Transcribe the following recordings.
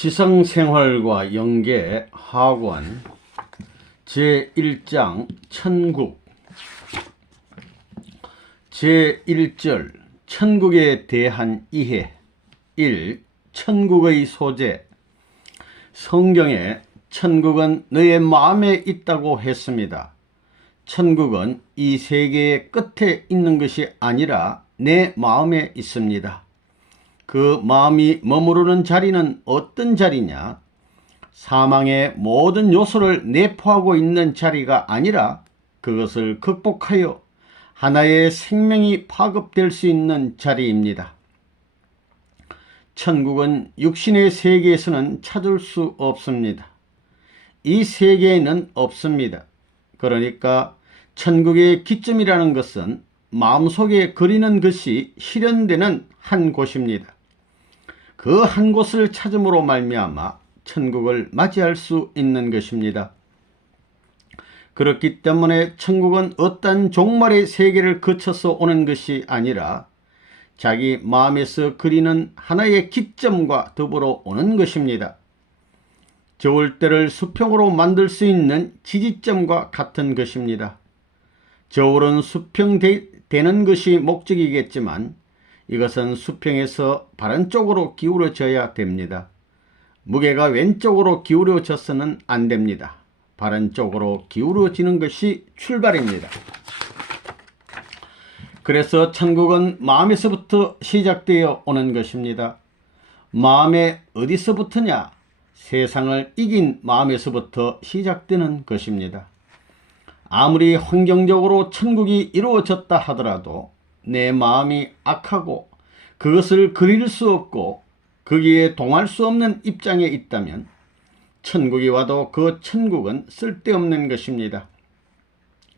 지성생활과 연계 하권 제1장 천국 제1절 천국에 대한 이해 1. 천국의 소재. 성경에 천국은 너의 마음에 있다고 했습니다. 천국은 이 세계의 끝에 있는 것이 아니라 내 마음에 있습니다. 그 마음이 머무르는 자리는 어떤 자리냐? 사망의 모든 요소를 내포하고 있는 자리가 아니라 그것을 극복하여 하나의 생명이 파급될 수 있는 자리입니다. 천국은 육신의 세계에서는 찾을 수 없습니다. 이 세계에는 없습니다. 그러니까 천국의 기점이라는 것은 마음속에 그리는 것이 실현되는 한 곳입니다. 그 한 곳을 찾음으로 말미암아 천국을 맞이할 수 있는 것입니다. 그렇기 때문에 천국은 어떤 종말의 세계를 거쳐서 오는 것이 아니라 자기 마음에서 그리는 하나의 기점과 더불어 오는 것입니다. 저울대를 수평으로 만들 수 있는 지지점과 같은 것입니다. 저울은 수평되는 것이 목적이겠지만 이것은 수평에서 바른 쪽으로 기울어져야 됩니다. 무게가 왼쪽으로 기울어져서는 안 됩니다. 바른 쪽으로 기울어지는 것이 출발입니다. 그래서 천국은 마음에서부터 시작되어 오는 것입니다. 마음에 어디서부터냐? 세상을 이긴 마음에서부터 시작되는 것입니다. 아무리 환경적으로 천국이 이루어졌다 하더라도 내 마음이 악하고 그것을 그릴 수 없고 거기에 동할 수 없는 입장에 있다면 천국이 와도 그 천국은 쓸데없는 것입니다.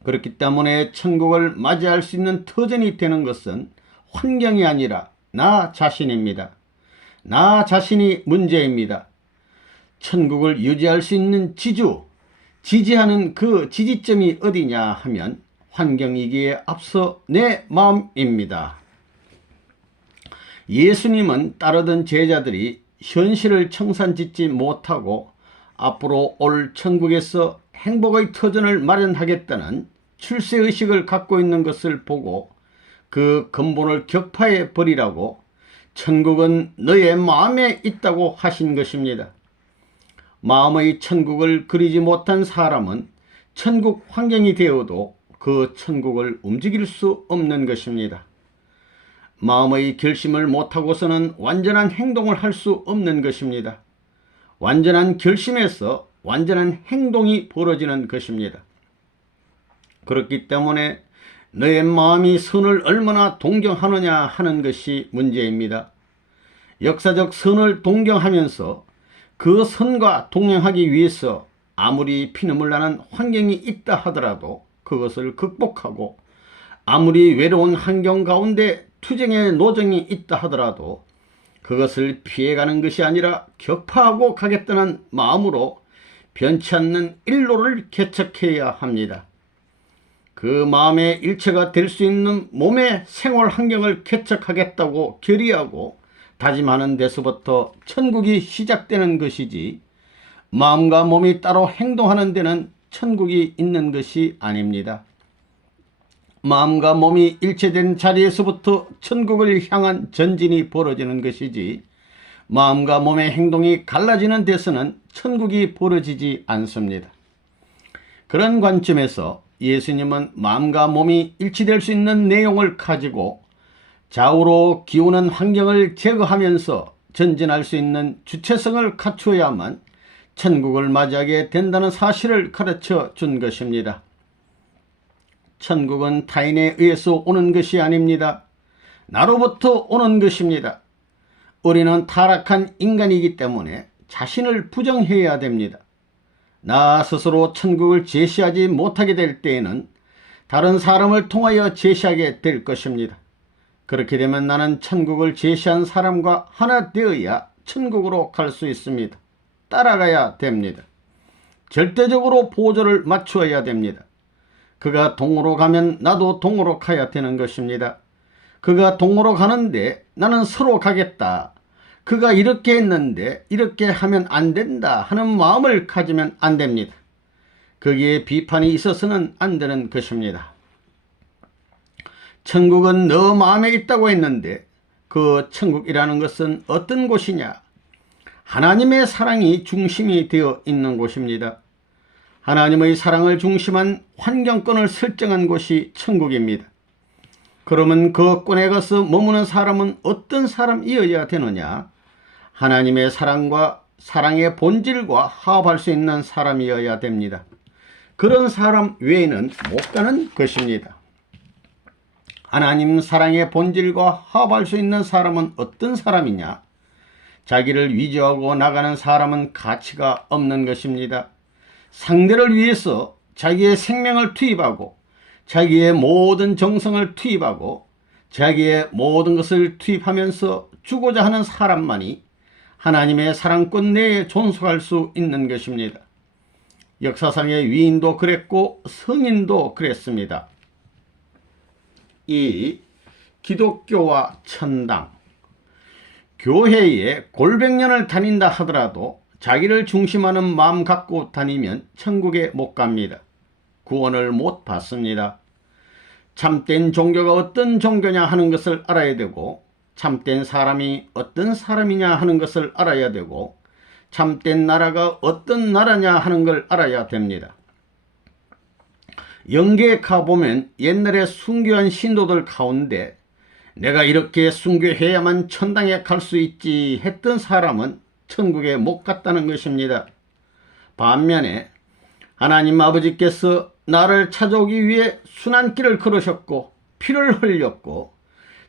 그렇기 때문에 천국을 맞이할 수 있는 터전이 되는 것은 환경이 아니라 나 자신입니다. 나 자신이 문제입니다. 천국을 유지할 수 있는 지지하는 그 지지점이 어디냐 하면 환경이기에 앞서 내 마음입니다. 예수님은 따르던 제자들이 현실을 청산짓지 못하고 앞으로 올 천국에서 행복의 터전을 마련하겠다는 출세의식을 갖고 있는 것을 보고 그 근본을 격파해 버리라고 천국은 너의 마음에 있다고 하신 것입니다. 마음의 천국을 그리지 못한 사람은 천국 환경이 되어도 그 천국을 움직일 수 없는 것입니다. 마음의 결심을 못하고서는 완전한 행동을 할 수 없는 것입니다. 완전한 결심에서 완전한 행동이 벌어지는 것입니다. 그렇기 때문에 너의 마음이 선을 얼마나 동경하느냐 하는 것이 문제입니다. 역사적 선을 동경하면서 그 선과 동행하기 위해서 아무리 피눈물 나는 환경이 있다 하더라도 그것을 극복하고 아무리 외로운 환경 가운데 투쟁의 노정이 있다 하더라도 그것을 피해가는 것이 아니라 격파하고 가겠다는 마음으로 변치 않는 일로를 개척해야 합니다. 그 마음의 일체가 될 수 있는 몸의 생활 환경을 개척하겠다고 결의하고 다짐하는 데서부터 천국이 시작되는 것이지 마음과 몸이 따로 행동하는 데는 천국이 있는 것이 아닙니다. 마음과 몸이 일체된 자리에서부터 천국을 향한 전진이 벌어지는 것이지 마음과 몸의 행동이 갈라지는 데서는 천국이 벌어지지 않습니다. 그런 관점에서 예수님은 마음과 몸이 일치될 수 있는 내용을 가지고 좌우로 기우는 환경을 제거하면서 전진할 수 있는 주체성을 갖추어야만 천국을 맞이하게 된다는 사실을 가르쳐 준 것입니다. 천국은 타인에 의해서 오는 것이 아닙니다. 나로부터 오는 것입니다. 우리는 타락한 인간이기 때문에 자신을 부정해야 됩니다. 나 스스로 천국을 제시하지 못하게 될 때에는 다른 사람을 통하여 제시하게 될 것입니다. 그렇게 되면 나는 천국을 제시한 사람과 하나 되어야 천국으로 갈 수 있습니다. 따라가야 됩니다. 절대적으로 보조를 맞추어야 됩니다. 그가 동으로 가면 나도 동으로 가야 되는 것입니다. 그가 동으로 가는데 나는 서로 가겠다. 그가 이렇게 했는데 이렇게 하면 안 된다 하는 마음을 가지면 안 됩니다. 거기에 비판이 있어서는 안 되는 것입니다. 천국은 너 마음에 있다고 했는데 그 천국이라는 것은 어떤 곳이냐? 하나님의 사랑이 중심이 되어 있는 곳입니다. 하나님의 사랑을 중심한 환경권을 설정한 곳이 천국입니다. 그러면 그 꾼에 가서 머무는 사람은 어떤 사람이어야 되느냐? 하나님의 사랑과 사랑의 본질과 화합할 수 있는 사람이어야 됩니다. 그런 사람 외에는 못 가는 것입니다. 하나님 사랑의 본질과 화합할 수 있는 사람은 어떤 사람이냐? 자기를 위조하고 나가는 사람은 가치가 없는 것입니다. 상대를 위해서 자기의 생명을 투입하고 자기의 모든 정성을 투입하고 자기의 모든 것을 투입하면서 주고자 하는 사람만이 하나님의 사랑권 내에 존속할 수 있는 것입니다. 역사상의 위인도 그랬고 성인도 그랬습니다. 이 기독교와 천당, 교회에 골백년을 다닌다 하더라도 자기를 중심하는 마음 갖고 다니면 천국에 못 갑니다. 구원을 못 받습니다. 참된 종교가 어떤 종교냐 하는 것을 알아야 되고, 참된 사람이 어떤 사람이냐 하는 것을 알아야 되고, 참된 나라가 어떤 나라냐 하는 걸 알아야 됩니다. 영계에 가보면 옛날에 순교한 신도들 가운데 내가 이렇게 순교해야만 천당에 갈 수 있지 했던 사람은 천국에 못 갔다는 것입니다. 반면에 하나님 아버지께서 나를 찾아오기 위해 순환길을 걸으셨고 피를 흘렸고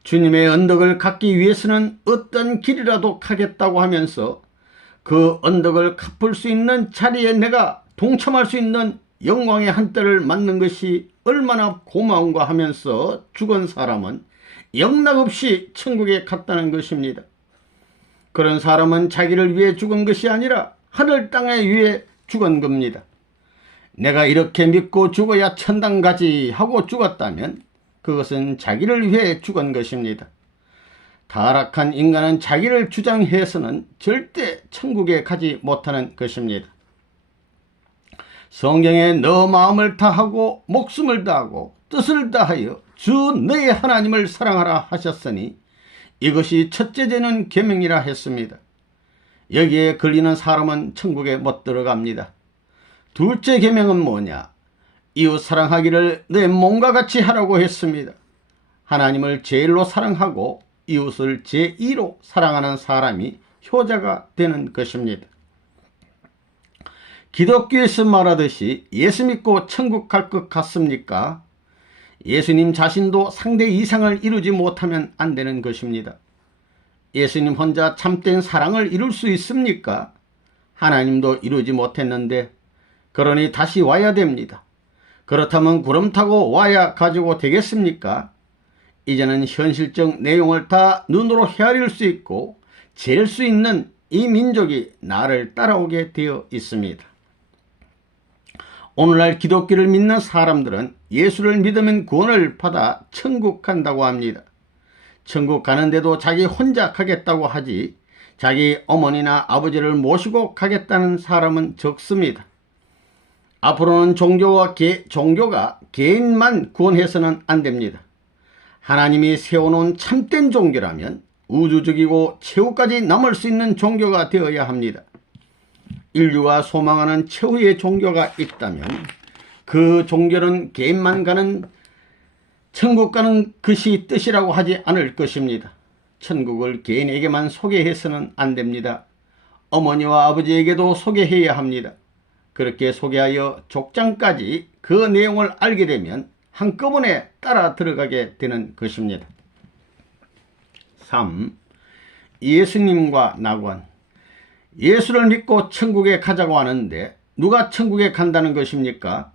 주님의 언덕을 갖기 위해서는 어떤 길이라도 가겠다고 하면서 그 언덕을 갚을 수 있는 자리에 내가 동참할 수 있는 영광의 한때를 맞는 것이 얼마나 고마운가 하면서 죽은 사람은 영락없이 천국에 갔다는 것입니다. 그런 사람은 자기를 위해 죽은 것이 아니라 하늘 땅에 위해 죽은 겁니다. 내가 이렇게 믿고 죽어야 천당 가지 하고 죽었다면 그것은 자기를 위해 죽은 것입니다. 타락한 인간은 자기를 주장해서는 절대 천국에 가지 못하는 것입니다. 성경에 너 마음을 다하고 목숨을 다하고 뜻을 다하여 주 너의 하나님을 사랑하라 하셨으니 이것이 첫째 되는 계명이라 했습니다. 여기에 걸리는 사람은 천국에 못 들어갑니다. 둘째 계명은 뭐냐? 이웃 사랑하기를 내 몸과 같이 하라고 했습니다. 하나님을 제일로 사랑하고 이웃을 제2로 사랑하는 사람이 효자가 되는 것입니다. 기독교에서 말하듯이 예수 믿고 천국 갈 것 같습니까? 예수님 자신도 상대 이상을 이루지 못하면 안 되는 것입니다. 예수님 혼자 참된 사랑을 이룰 수 있습니까? 하나님도 이루지 못했는데 그러니 다시 와야 됩니다. 그렇다면 구름 타고 와야 가지고 되겠습니까? 이제는 현실적 내용을 다 눈으로 헤아릴 수 있고 잴 수 있는 이 민족이 나를 따라오게 되어 있습니다. 오늘날 기독교를 믿는 사람들은 예수를 믿으면 구원을 받아 천국 간다고 합니다. 천국 가는데도 자기 혼자 가겠다고 하지 자기 어머니나 아버지를 모시고 가겠다는 사람은 적습니다. 앞으로는 종교가 개인만 구원해서는 안 됩니다. 하나님이 세워놓은 참된 종교라면 우주적이고 최후까지 남을 수 있는 종교가 되어야 합니다. 인류가 소망하는 최후의 종교가 있다면 그 종교는 개인만 가는 천국 가는 것이 뜻이라고 하지 않을 것입니다. 천국을 개인에게만 소개해서는 안 됩니다. 어머니와 아버지에게도 소개해야 합니다. 그렇게 소개하여 족장까지 그 내용을 알게 되면 한꺼번에 따라 들어가게 되는 것입니다. 3. 예수님과 낙원. 예수를 믿고 천국에 가자고 하는데 누가 천국에 간다는 것입니까?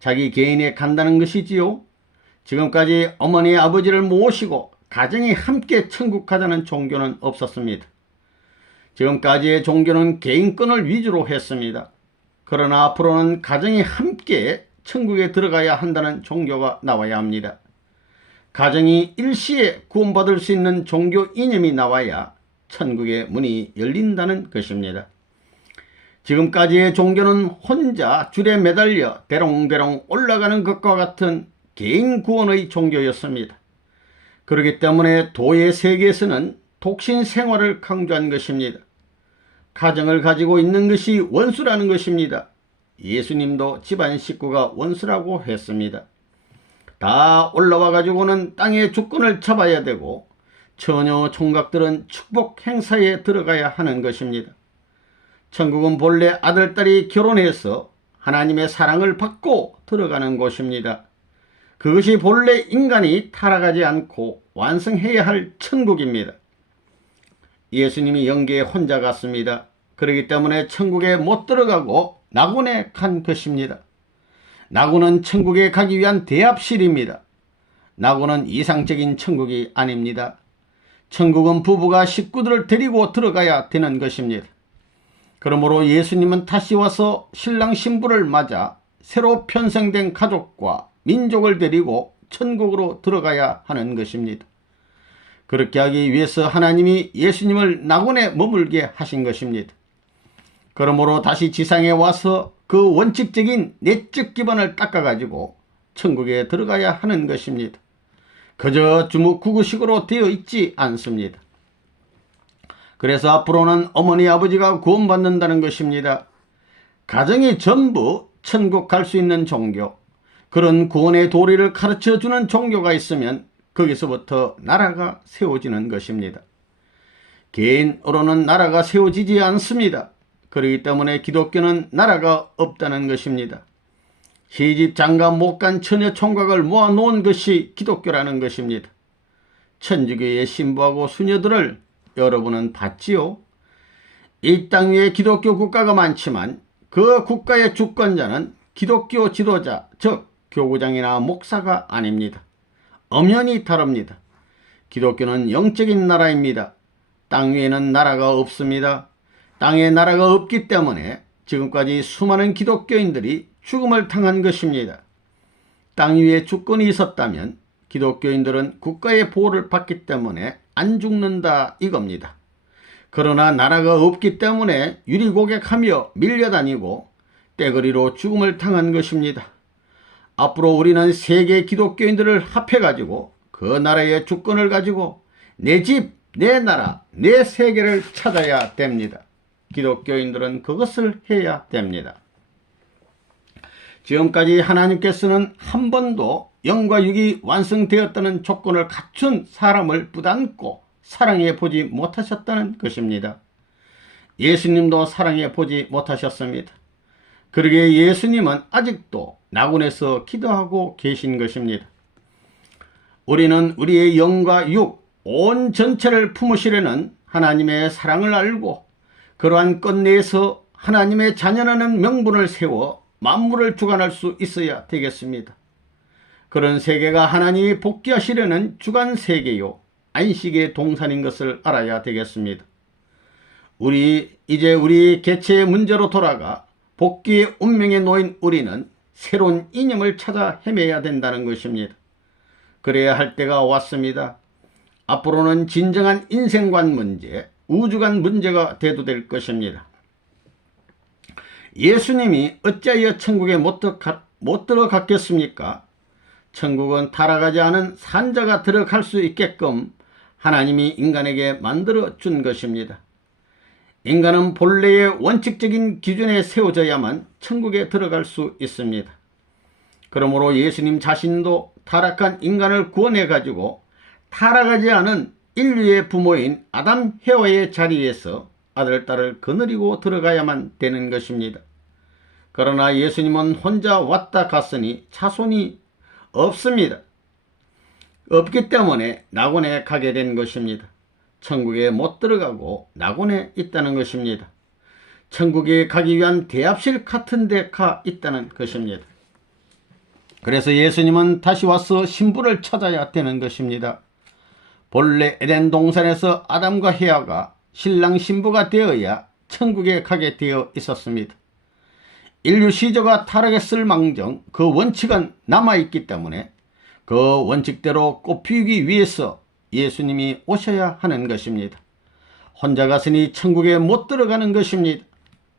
자기 개인에 간다는 것이지요. 지금까지 어머니 아버지를 모시고 가정이 함께 천국 가자는 종교는 없었습니다. 지금까지의 종교는 개인권을 위주로 했습니다. 그러나 앞으로는 가정이 함께 천국에 들어가야 한다는 종교가 나와야 합니다. 가정이 일시에 구원받을 수 있는 종교 이념이 나와야 천국의 문이 열린다는 것입니다. 지금까지의 종교는 혼자 줄에 매달려 대롱대롱 올라가는 것과 같은 개인 구원의 종교였습니다. 그렇기 때문에 도의 세계에서는 독신 생활을 강조한 것입니다. 가정을 가지고 있는 것이 원수라는 것입니다. 예수님도 집안 식구가 원수라고 했습니다. 다 올라와 가지고는 땅의 주권을 잡아야 되고 처녀 총각들은 축복 행사에 들어가야 하는 것입니다. 천국은 본래 아들딸이 결혼해서 하나님의 사랑을 받고 들어가는 곳입니다. 그것이 본래 인간이 타락하지 않고 완성해야 할 천국입니다. 예수님이 영계에 혼자 갔습니다. 그렇기 때문에 천국에 못 들어가고 낙원에 간 것입니다. 낙원은 천국에 가기 위한 대합실입니다. 낙원은 이상적인 천국이 아닙니다. 천국은 부부가 식구들을 데리고 들어가야 되는 것입니다. 그러므로 예수님은 다시 와서 신랑 신부를 맞아 새로 편성된 가족과 민족을 데리고 천국으로 들어가야 하는 것입니다. 그렇게 하기 위해서 하나님이 예수님을 낙원에 머물게 하신 것입니다. 그러므로 다시 지상에 와서 그 원칙적인 내적 기반을 닦아가지고 천국에 들어가야 하는 것입니다. 그저 주묵구구식으로 되어 있지 않습니다. 그래서 앞으로는 어머니 아버지가 구원받는다는 것입니다. 가정이 전부 천국 갈 수 있는 종교, 그런 구원의 도리를 가르쳐주는 종교가 있으면 거기서부터 나라가 세워지는 것입니다. 개인으로는 나라가 세워지지 않습니다. 그렇기 때문에 기독교는 나라가 없다는 것입니다. 시집 장가 못 간 처녀 총각을 모아놓은 것이 기독교라는 것입니다. 천주교의 신부하고 수녀들을 여러분은 봤지요? 이 땅 위에 기독교 국가가 많지만 그 국가의 주권자는 기독교 지도자, 즉 교구장이나 목사가 아닙니다. 엄연히 다릅니다. 기독교는 영적인 나라입니다. 땅 위에는 나라가 없습니다. 땅에 나라가 없기 때문에 지금까지 수많은 기독교인들이 죽음을 당한 것입니다. 땅 위에 주권이 있었다면 기독교인들은 국가의 보호를 받기 때문에 안 죽는다 이겁니다. 그러나 나라가 없기 때문에 유리고객하며 밀려다니고 떼거리로 죽음을 당한 것입니다. 앞으로 우리는 세계 기독교인들을 합해가지고 그 나라의 주권을 가지고 내 집, 내 나라, 내 세계를 찾아야 됩니다. 기독교인들은 그것을 해야 됩니다. 지금까지 하나님께서는 한 번도 영과 육이 완성되었다는 조건을 갖춘 사람을 부담고 사랑해 보지 못하셨다는 것입니다. 예수님도 사랑해 보지 못하셨습니다. 그러기에 예수님은 아직도 낙원에서 기도하고 계신 것입니다. 우리는 우리의 영과 육, 온 전체를 품으시려는 하나님의 사랑을 알고 그러한 끝내에서 하나님의 자녀라는 명분을 세워 만물을 주관할 수 있어야 되겠습니다. 그런 세계가 하나님이 복귀하시려는 주관 세계요 안식의 동산인 것을 알아야 되겠습니다. 이제 우리 개체의 문제로 돌아가 복귀의 운명에 놓인 우리는 새로운 이념을 찾아 헤매야 된다는 것입니다. 그래야 할 때가 왔습니다. 앞으로는 진정한 인생관 문제, 우주관 문제가 대두될 것입니다. 예수님이 어찌하여 천국에 못 들어갔겠습니까? 천국은 타락하지 않은 산자가 들어갈 수 있게끔 하나님이 인간에게 만들어 준 것입니다. 인간은 본래의 원칙적인 기준에 세워져야만 천국에 들어갈 수 있습니다. 그러므로 예수님 자신도 타락한 인간을 구원해 가지고 타락하지 않은 인류의 부모인 아담 해와의 자리에서 아들 딸을 거느리고 들어가야만 되는 것입니다. 그러나 예수님은 혼자 왔다 갔으니 자손이 없습니다. 없기 때문에 낙원에 가게 된 것입니다. 천국에 못 들어가고 낙원에 있다는 것입니다. 천국에 가기 위한 대합실 같은 데 가 있다는 것입니다. 그래서 예수님은 다시 와서 신부를 찾아야 되는 것입니다. 본래 에덴 동산에서 아담과 헤아가 신랑 신부가 되어야 천국에 가게 되어 있었습니다. 인류 시조가 타락했을 망정 그 원칙은 남아있기 때문에 그 원칙대로 꽃피우기 위해서 예수님이 오셔야 하는 것입니다. 혼자 갔으니 천국에 못 들어가는 것입니다.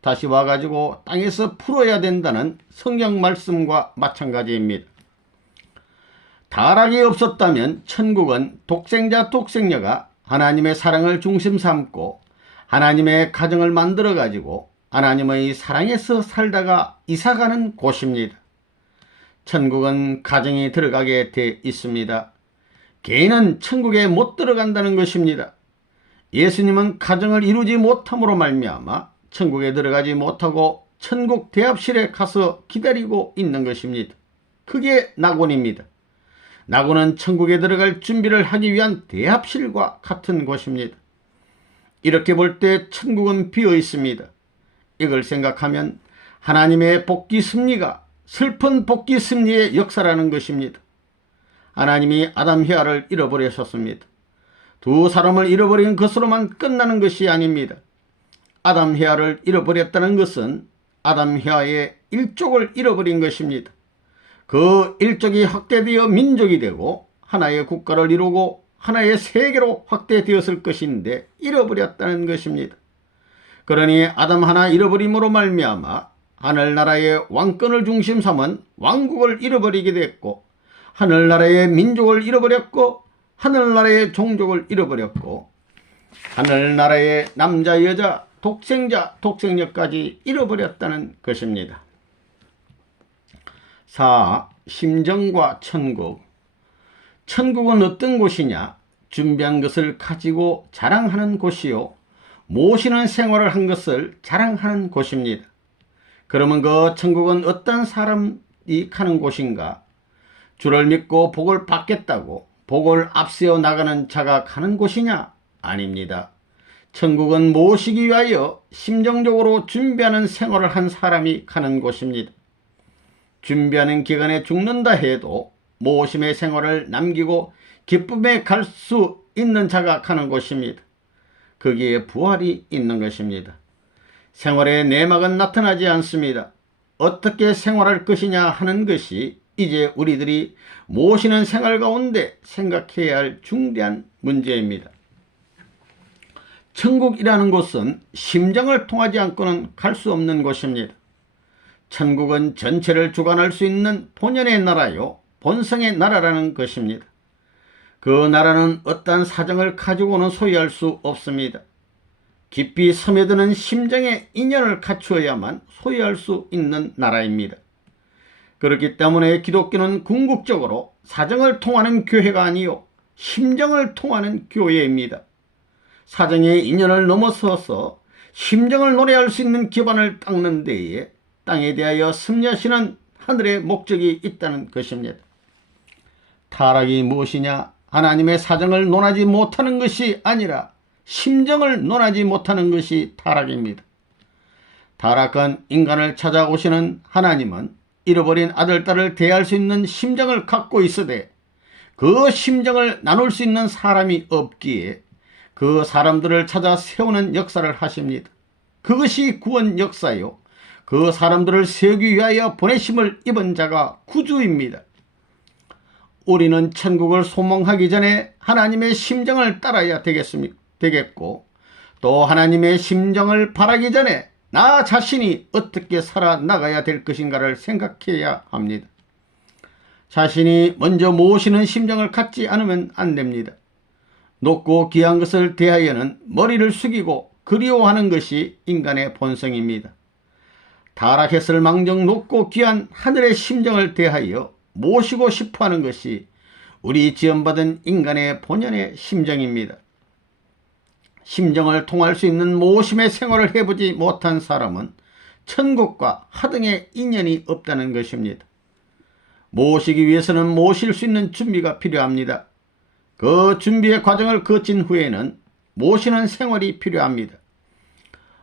다시 와가지고 땅에서 풀어야 된다는 성경 말씀과 마찬가지입니다. 타락이 없었다면 천국은 독생자 독생녀가 하나님의 사랑을 중심 삼고 하나님의 가정을 만들어 가지고 하나님의 사랑에서 살다가 이사가는 곳입니다. 천국은 가정이 들어가게 돼 있습니다. 개인은 천국에 못 들어간다는 것입니다. 예수님은 가정을 이루지 못함으로 말미암아 천국에 들어가지 못하고 천국 대합실에 가서 기다리고 있는 것입니다. 그게 낙원입니다. 낙원은 천국에 들어갈 준비를 하기 위한 대합실과 같은 곳입니다. 이렇게 볼 때 천국은 비어 있습니다. 이걸 생각하면 하나님의 복귀 섭리가 슬픈 복귀 섭리의 역사라는 것입니다. 하나님이 아담 헤아를 잃어버리셨습니다. 두 사람을 잃어버린 것으로만 끝나는 것이 아닙니다. 아담 헤아를 잃어버렸다는 것은 아담 헤아의 일족을 잃어버린 것입니다. 그 일족이 확대되어 민족이 되고 하나의 국가를 이루고 하나의 세계로 확대되었을 것인데 잃어버렸다는 것입니다. 그러니 아담 하나 잃어버림으로 말미암아 하늘나라의 왕권을 중심 삼은 왕국을 잃어버리게 됐고 하늘나라의 민족을 잃어버렸고 하늘나라의 종족을 잃어버렸고 하늘나라의 남자 여자 독생자 독생녀까지 잃어버렸다는 것입니다. 4. 심정과 천국. 천국은 어떤 곳이냐? 준비한 것을 가지고 자랑하는 곳이요 모시는 생활을 한 것을 자랑하는 곳입니다. 그러면 그 천국은 어떤 사람이 가는 곳인가? 주를 믿고 복을 받겠다고 복을 앞세워 나가는 자가 가는 곳이냐? 아닙니다. 천국은 모시기 위하여 심정적으로 준비하는 생활을 한 사람이 가는 곳입니다. 준비하는 기간에 죽는다 해도 모심의 생활을 남기고 기쁨에 갈 수 있는 자가 가는 곳입니다. 거기에 부활이 있는 것입니다. 생활의 내막은 나타나지 않습니다. 어떻게 생활할 것이냐 하는 것이 이제 우리들이 모시는 생활 가운데 생각해야 할 중대한 문제입니다. 천국이라는 곳은 심정을 통하지 않고는 갈 수 없는 곳입니다. 천국은 전체를 주관할 수 있는 본연의 나라요 본성의 나라라는 것입니다. 그 나라는 어떠한 사정을 가지고는 소유할 수 없습니다. 깊이 스며드는 심정의 인연을 갖추어야만 소유할 수 있는 나라입니다. 그렇기 때문에 기독교는 궁극적으로 사정을 통하는 교회가 아니요 심정을 통하는 교회입니다. 사정의 인연을 넘어서서 심정을 노래할 수 있는 기반을 닦는 데에 땅에 대하여 섭리하시는 하늘의 목적이 있다는 것입니다. 타락이 무엇이냐? 하나님의 사정을 논하지 못하는 것이 아니라 심정을 논하지 못하는 것이 타락입니다. 타락한 인간을 찾아오시는 하나님은 잃어버린 아들, 딸을 대할 수 있는 심정을 갖고 있으되 그 심정을 나눌 수 있는 사람이 없기에 그 사람들을 찾아 세우는 역사를 하십니다. 그것이 구원 역사요. 그 사람들을 세우기 위하여 보내심을 입은 자가 구주입니다. 우리는 천국을 소망하기 전에 하나님의 심정을 따라야 되겠고 또 하나님의 심정을 바라기 전에 나 자신이 어떻게 살아나가야 될 것인가를 생각해야 합니다. 자신이 먼저 모시는 심정을 갖지 않으면 안 됩니다. 높고 귀한 것을 대하여는 머리를 숙이고 그리워하는 것이 인간의 본성입니다. 타락했을 망정 높고 귀한 하늘의 심정을 대하여 모시고 싶어하는 것이 우리 지원받은 인간의 본연의 심정입니다. 심정을 통할 수 있는 모심의 생활을 해보지 못한 사람은 천국과 하등의 인연이 없다는 것입니다. 모시기 위해서는 모실 수 있는 준비가 필요합니다. 그 준비의 과정을 거친 후에는 모시는 생활이 필요합니다.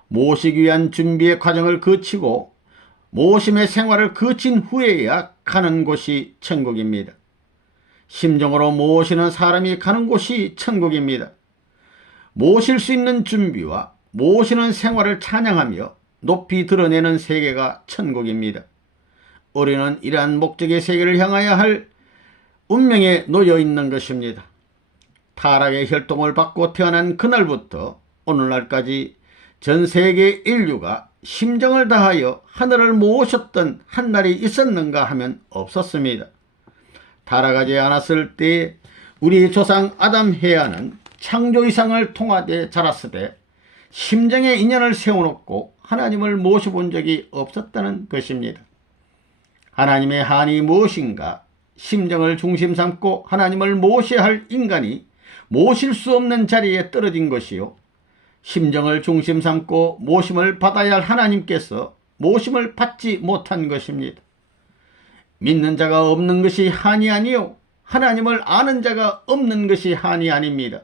모시기 위한 준비의 과정을 거치고 모심의 생활을 거친 후에야 가는 곳이 천국입니다. 심정으로 모시는 사람이 가는 곳이 천국입니다. 모실 수 있는 준비와 모시는 생활을 찬양하며 높이 드러내는 세계가 천국입니다. 우리는 이러한 목적의 세계를 향하여 할 운명에 놓여 있는 것입니다. 타락의 혈통을 받고 태어난 그날부터 오늘날까지 전 세계 인류가 심정을 다하여 하늘을 모셨던 한 날이 있었는가 하면 없었습니다. 타락하지 않았을 때에 우리 조상 아담 해와는 창조 이상을 통하되 자랐으되 심정의 인연을 세워놓고 하나님을 모셔본 적이 없었다는 것입니다. 하나님의 한이 무엇인가? 심정을 중심 삼고 하나님을 모셔야 할 인간이 모실 수 없는 자리에 떨어진 것이요, 심정을 중심 삼고 모심을 받아야 할 하나님께서 모심을 받지 못한 것입니다. 믿는 자가 없는 것이 한이 아니요 하나님을 아는 자가 없는 것이 한이 아닙니다.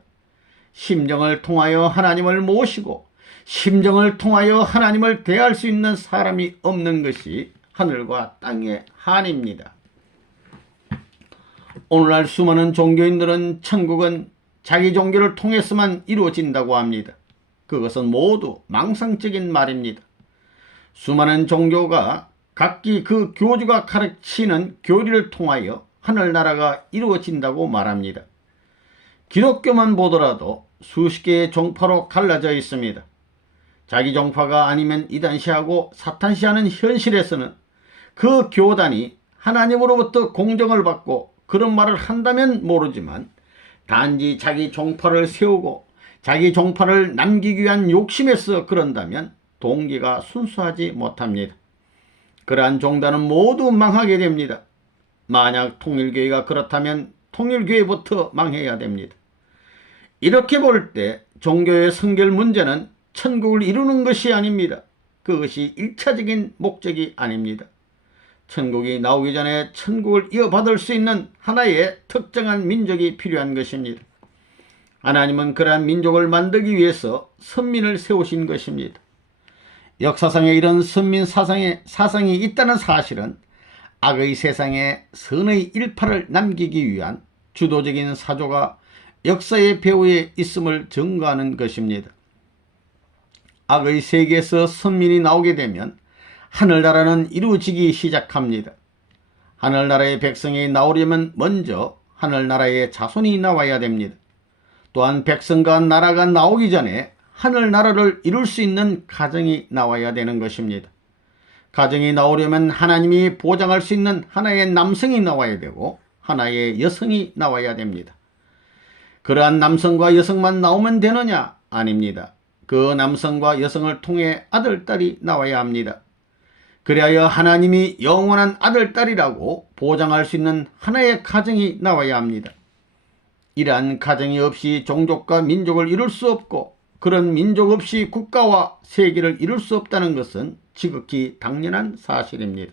심정을 통하여 하나님을 모시고 심정을 통하여 하나님을 대할 수 있는 사람이 없는 것이 하늘과 땅의 한입니다. 오늘날 수많은 종교인들은 천국은 자기 종교를 통해서만 이루어진다고 합니다. 그것은 모두 망상적인 말입니다. 수많은 종교가 각기 그 교주가 가르치는 교리를 통하여 하늘나라가 이루어진다고 말합니다. 기독교만 보더라도 수십 개의 종파로 갈라져 있습니다. 자기 종파가 아니면 이단시하고 사탄시하는 현실에서는 그 교단이 하나님으로부터 공정을 받고 그런 말을 한다면 모르지만 단지 자기 종파를 세우고 자기 종파를 남기기 위한 욕심에서 그런다면 동기가 순수하지 못합니다. 그러한 종단은 모두 망하게 됩니다. 만약 통일교회가 그렇다면 통일교회부터 망해야 됩니다. 이렇게 볼 때 종교의 성결 문제는 천국을 이루는 것이 아닙니다. 그것이 1차적인 목적이 아닙니다. 천국이 나오기 전에 천국을 이어받을 수 있는 하나의 특정한 민족이 필요한 것입니다. 하나님은 그러한 민족을 만들기 위해서 선민을 세우신 것입니다. 역사상에 이런 선민 사상이 있다는 사실은 악의 세상에 선의 일파를 남기기 위한 주도적인 사조가 역사의 배후에 있음을 증거하는 것입니다. 악의 세계에서 선민이 나오게 되면 하늘나라는 이루어지기 시작합니다. 하늘나라의 백성이 나오려면 먼저 하늘나라의 자손이 나와야 됩니다. 또한 백성과 나라가 나오기 전에 하늘나라를 이룰 수 있는 가정이 나와야 되는 것입니다. 가정이 나오려면 하나님이 보장할 수 있는 하나의 남성이 나와야 되고 하나의 여성이 나와야 됩니다. 그러한 남성과 여성만 나오면 되느냐? 아닙니다. 그 남성과 여성을 통해 아들, 딸이 나와야 합니다. 그리하여 하나님이 영원한 아들, 딸이라고 보장할 수 있는 하나의 가정이 나와야 합니다. 이러한 가정이 없이 종족과 민족을 이룰 수 없고 그런 민족 없이 국가와 세계를 이룰 수 없다는 것은 지극히 당연한 사실입니다.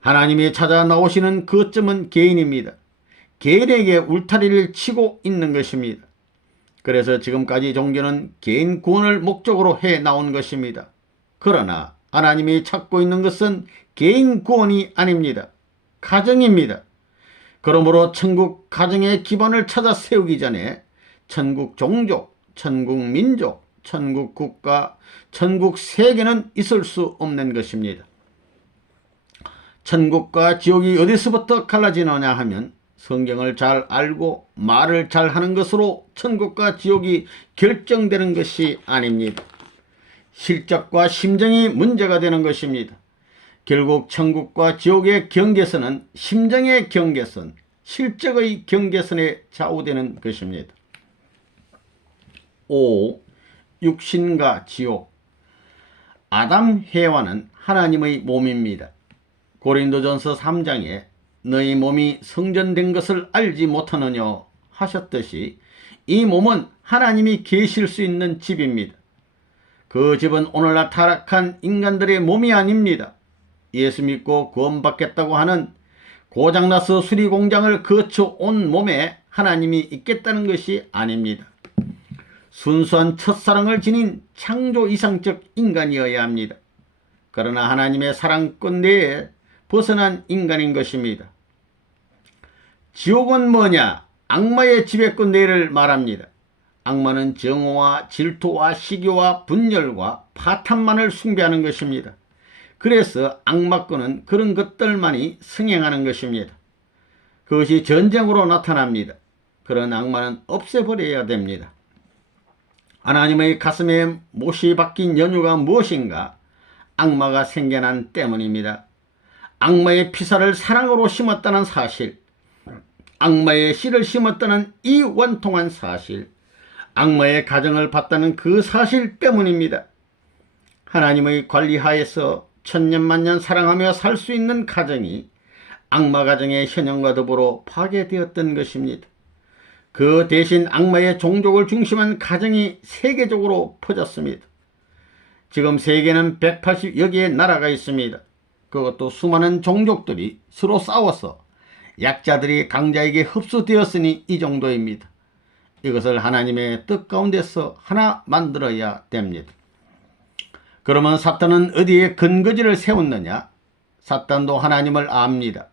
하나님이 찾아 나오시는 거점은 개인입니다. 개인에게 울타리를 치고 있는 것입니다. 그래서 지금까지 종교는 개인 구원을 목적으로 해 나온 것입니다. 그러나 하나님이 찾고 있는 것은 개인 구원이 아닙니다. 가정입니다. 그러므로 천국 가정의 기반을 찾아 세우기 전에 천국 종족, 천국 민족, 천국 국가, 천국 세계는 있을 수 없는 것입니다. 천국과 지옥이 어디서부터 갈라지느냐 하면 성경을 잘 알고 말을 잘 하는 것으로 천국과 지옥이 결정되는 것이 아닙니다. 실적과 심정이 문제가 되는 것입니다. 결국 천국과 지옥의 경계선은 심정의 경계선, 실적의 경계선에 좌우되는 것입니다. 5. 육신과 지옥. 아담 해와는 하나님의 몸입니다. 고린도전서 3장에 너희 몸이 성전된 것을 알지 못하느냐 하셨듯이 이 몸은 하나님이 계실 수 있는 집입니다. 그 집은 오늘날 타락한 인간들의 몸이 아닙니다. 예수 믿고 구원받겠다고 하는 고장나서 수리공장을 거쳐 온 몸에 하나님이 있겠다는 것이 아닙니다. 순수한 첫사랑을 지닌 창조 이상적 인간이어야 합니다. 그러나 하나님의 사랑권 내에 벗어난 인간인 것입니다. 지옥은 뭐냐? 악마의 지배권 내를 말합니다. 악마는 정오와 질투와 시기와 분열과 파탄만을 숭배하는 것입니다. 그래서 악마권은 그런 것들만이 승행하는 것입니다. 그것이 전쟁으로 나타납니다. 그런 악마는 없애버려야 됩니다. 하나님의 가슴에 못이 박힌 연유가 무엇인가? 악마가 생겨난 때문입니다. 악마의 피살을 사랑으로 심었다는 사실, 악마의 씨를 심었다는 이 원통한 사실, 악마의 가정을 봤다는 그 사실 때문입니다. 하나님의 관리하에서 천년만년 사랑하며 살 수 있는 가정이 악마 가정의 현영과 더불어 파괴되었던 것입니다. 그 대신 악마의 종족을 중심한 가정이 세계적으로 퍼졌습니다. 지금 세계는 180여 개의 나라가 있습니다. 그것도 수많은 종족들이 서로 싸워서 약자들이 강자에게 흡수되었으니 이 정도입니다. 이것을 하나님의 뜻 가운데서 하나 만들어야 됩니다. 그러면 사탄은 어디에 근거지를 세웠느냐? 사탄도 하나님을 압니다.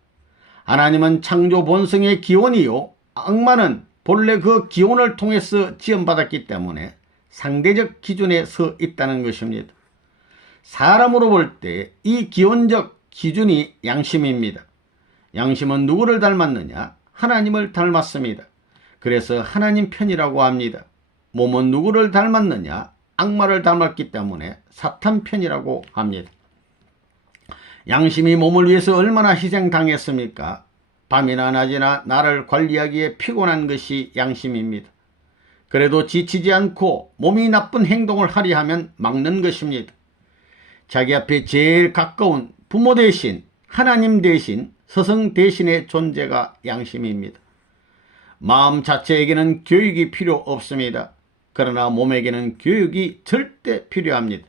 하나님은 창조 본성의 기원이요, 악마는 본래 그 기원을 통해서 지원받았기 때문에 상대적 기준에 서 있다는 것입니다. 사람으로 볼 때 이 기원적 기준이 양심입니다. 양심은 누구를 닮았느냐? 하나님을 닮았습니다. 그래서 하나님 편이라고 합니다. 몸은 누구를 닮았느냐? 악마를 닮았기 때문에 사탄 편이라고 합니다. 양심이 몸을 위해서 얼마나 희생당했습니까? 밤이나 낮이나 나를 관리하기에 피곤한 것이 양심입니다. 그래도 지치지 않고 몸이 나쁜 행동을 하려 하면 막는 것입니다. 자기 앞에 제일 가까운 부모 대신, 하나님 대신, 스승 대신의 존재가 양심입니다. 마음 자체에게는 교육이 필요 없습니다. 그러나 몸에게는 교육이 절대 필요합니다.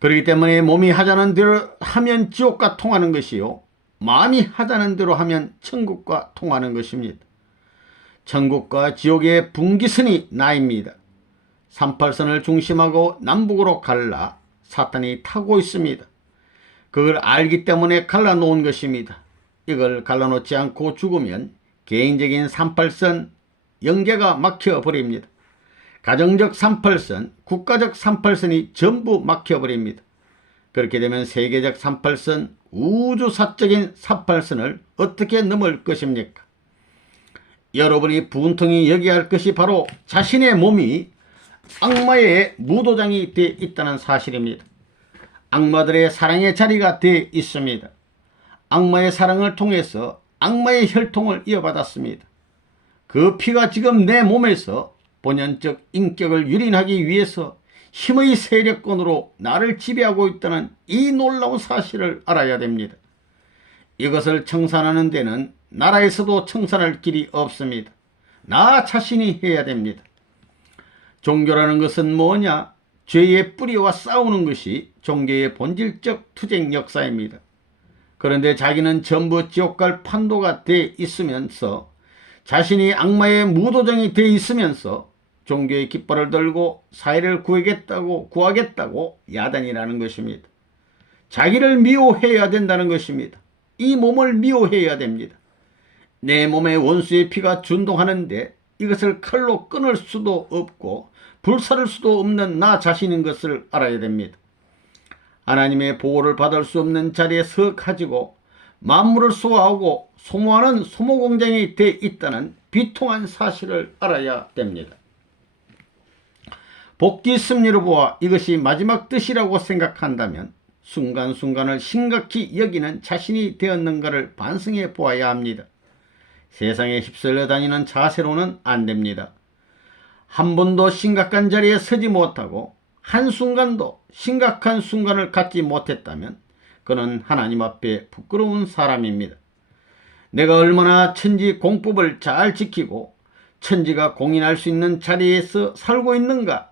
그렇기 때문에 몸이 하자는 대로 하면 지옥과 통하는 것이요, 마음이 하자는 대로 하면 천국과 통하는 것입니다. 천국과 지옥의 분기선이 나입니다. 38선을 중심하고 남북으로 갈라 사탄이 타고 있습니다. 그걸 알기 때문에 갈라놓은 것입니다. 이걸 갈라놓지 않고 죽으면 개인적인 38선 영계가 막혀버립니다. 가정적 38선, 국가적 38선이 전부 막혀버립니다. 그렇게 되면 세계적 38선, 우주사적인 38선을 어떻게 넘을 것입니까? 여러분이 분통히 여겨야 할 것이 바로 자신의 몸이 악마의 무도장이 되어 있다는 사실입니다. 악마들의 사랑의 자리가 되어 있습니다. 악마의 사랑을 통해서 악마의 혈통을 이어받았습니다. 그 피가 지금 내 몸에서 본연적 인격을 유린하기 위해서 힘의 세력권으로 나를 지배하고 있다는 이 놀라운 사실을 알아야 됩니다. 이것을 청산하는 데는 나라에서도 청산할 길이 없습니다. 나 자신이 해야 됩니다. 종교라는 것은 뭐냐? 죄의 뿌리와 싸우는 것이 종교의 본질적 투쟁 역사입니다. 그런데 자기는 전부 지옥 갈 판도가 돼 있으면서, 자신이 악마의 무도정이 돼 있으면서 종교의 깃발을 들고 사회를 구하겠다고 야단이라는 것입니다. 자기를 미워해야 된다는 것입니다. 이 몸을 미워해야 됩니다. 내 몸에 원수의 피가 준동하는데 이것을 칼로 끊을 수도 없고 불사를 수도 없는 나 자신인 것을 알아야 됩니다. 하나님의 보호를 받을 수 없는 자리에 서 가지고 만물을 소화하고 소모하는 소모공장이 돼 있다는 비통한 사실을 알아야 됩니다. 복귀 승리로 보아 이것이 마지막 뜻이라고 생각한다면 순간순간을 심각히 여기는 자신이 되었는가를 반성해 보아야 합니다. 세상에 휩쓸려 다니는 자세로는 안 됩니다. 한 번도 심각한 자리에 서지 못하고 한순간도 심각한 순간을 갖지 못했다면 그는 하나님 앞에 부끄러운 사람입니다. 내가 얼마나 천지 공법을 잘 지키고 천지가 공인할 수 있는 자리에서 살고 있는가?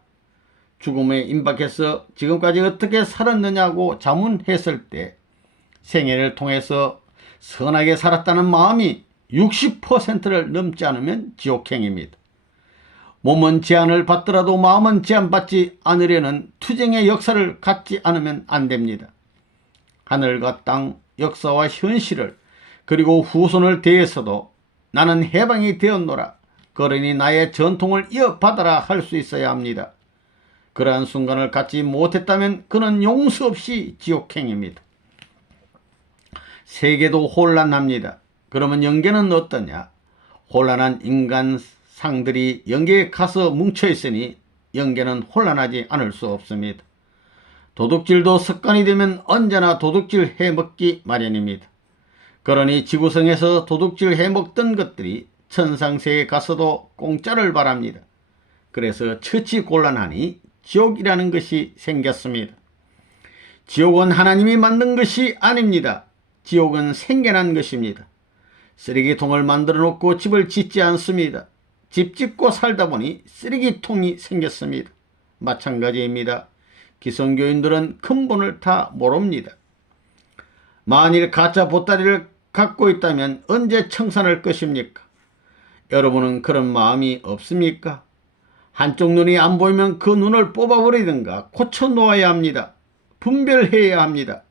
죽음에 임박해서 지금까지 어떻게 살았느냐고 자문했을 때 생애를 통해서 선하게 살았다는 마음이 60%를 넘지 않으면 지옥행입니다. 몸은 제한을 받더라도 마음은 제한받지 않으려는 투쟁의 역사를 갖지 않으면 안 됩니다. 하늘과 땅, 역사와 현실을 그리고 후손을 대해서도 나는 해방이 되었노라, 그러니 나의 전통을 이어받아라 할 수 있어야 합니다. 그러한 순간을 갖지 못했다면 그는 용서 없이 지옥행입니다. 세계도 혼란합니다. 그러면 영계는 어떠냐? 혼란한 인간 상들이 영계에 가서 뭉쳐있으니 영계는 혼란하지 않을 수 없습니다. 도둑질도 습관이 되면 언제나 도둑질 해먹기 마련입니다. 그러니 지구성에서 도둑질 해먹던 것들이 천상세에 가서도 공짜를 바랍니다. 그래서 처치곤란하니 지옥이라는 것이 생겼습니다. 지옥은 하나님이 만든 것이 아닙니다. 지옥은 생겨난 것입니다. 쓰레기통을 만들어 놓고 집을 짓지 않습니다. 집 짓고 살다 보니 쓰레기통이 생겼습니다. 마찬가지입니다. 기성교인들은 근본을 다 모릅니다. 만일 가짜 보따리를 갖고 있다면 언제 청산할 것입니까? 여러분은 그런 마음이 없습니까? 한쪽 눈이 안 보이면 그 눈을 뽑아버리든가 고쳐놓아야 합니다. 분별해야 합니다.